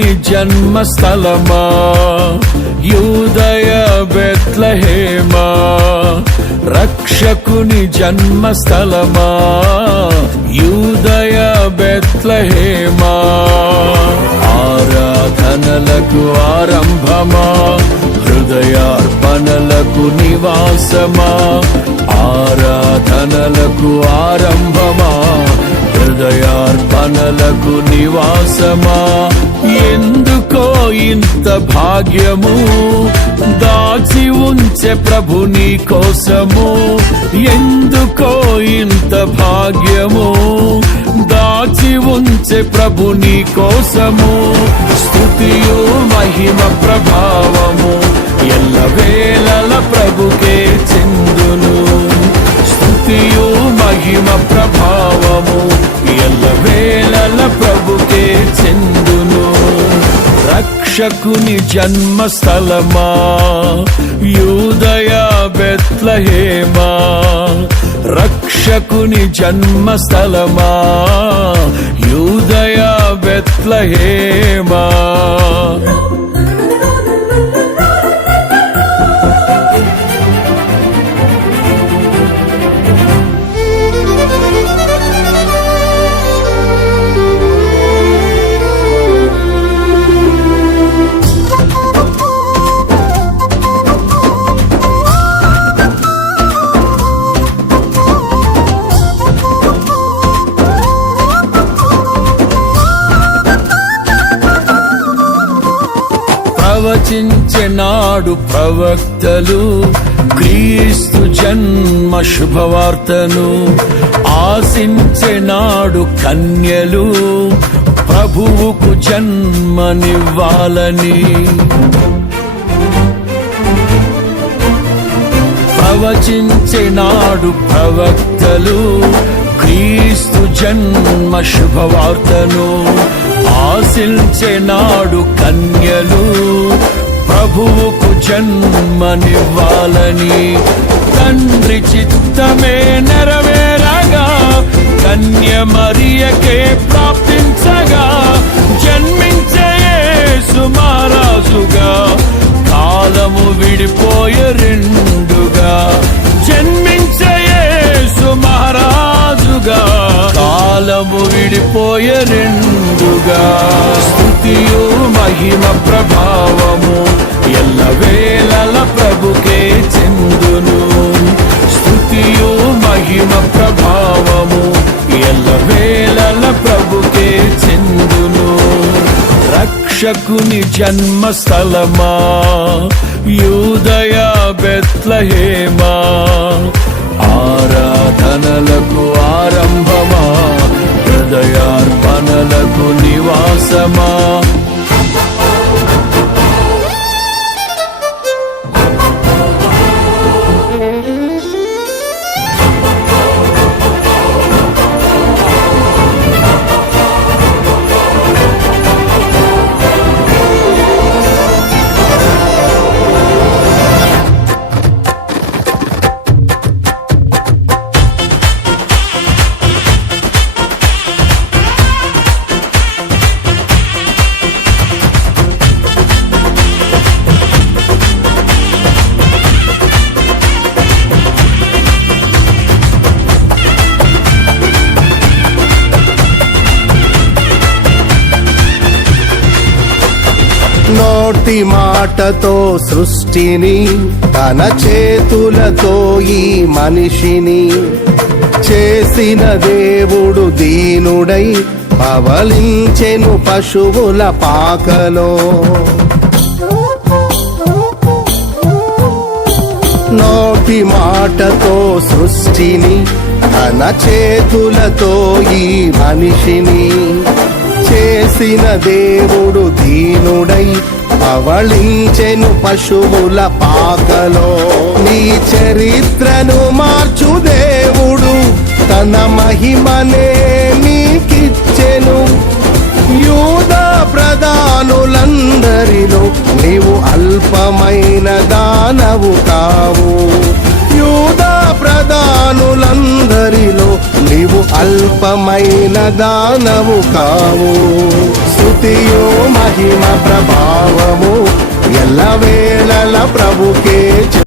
రక్షకుని జన్మస్థలమా యూదయ బెత్లెహేమా, రక్షకుని జన్మస్థలమా యూదయ బెత్లెహేమా. ఆరాధనలకు ఆరంభమా, హృదయార్పణలకు నివాసమా, ఆరాధనలకు ఆరంభమా, హృదయార్పణలకు నివాసమా. ఎందుకో ఇంత భాగ్యము దాచి ఉంచే ప్రభు నీ కోసము, ఎందుకో ఇంత భాగ్యము దాచి ఉంచే ప్రభు నీ కోసము. స్తుతియు మహిమ ప్రభావము ఎల్లవేళల ప్రభుకే చెందును, స్తుతియు మహిమ ప్రభావము ఎల్లవేళల ప్రభుకే చెందును. రక్షకుని జన్మస్థలమా యూదయ బెత్లెహేమా, రక్షకుని జన్మస్థలమా యూదయ బెత్లెహేమా. ప్రవచించెనాడు ప్రవక్తలు క్రీస్తు జన్మ శుభవార్తను, ఆశించెనాడు కన్యలు ప్రభువుకు జన్మనివ్వాలని. ప్రవచించెనాడు ప్రవక్తలు క్రీస్తు జన్మ శుభవార్తను, ఆశించెనాడు కన్యలు ప్రభువుకు జన్మనివ్వాలని. తండ్రి చిత్తమే నెరవేరగా కన్య మరియకే ప్రాప్తించగా, జన్మించే యేసు మహారాజుగా కాలము విడిపోయే రెండుగా, జన్మించే యేసు మహారాజుగా కాలము విడిపోయే రెండుగా. స్తుతియు మహిమ ప్రభావము ఎల్లవేళల ప్రభుకే చెందును, స్తుతియు మహిమ ప్రభావము ఎల్లవేళల ప్రభుకే చెందును. రక్షకుని జన్మస్థలమా యూదయ బెత్లెహేమా, ఆరాధనలకు ఆరంభమా, హృదయార్పణలకు నివాసమా. నోటి మాటతో సృష్టిని, తన చేతులతో ఈ మనిషిని చేసిన దేవుడు దీనుడై పవలించెను పశువుల పాకలో. నోటి మాటతో సృష్టిని, తన చేతులతో ఈ మనిషిని చేసిన దేవుడు దీనుడై పవళించెను పశువుల పాకలో. నీ చరిత్రను మార్చు దేవుడు తన మహిమనే నీకిచ్చెను. యూదా ప్రధానులందరిలో నీవు అల్పమైన దానవు కావు. యూదా ప్రధానులందరిలో నీవు అల్పమైన దానవు కావు. స్తుతియు మహిమ ప్రభావము ఎల్లవేళల ప్రభుకే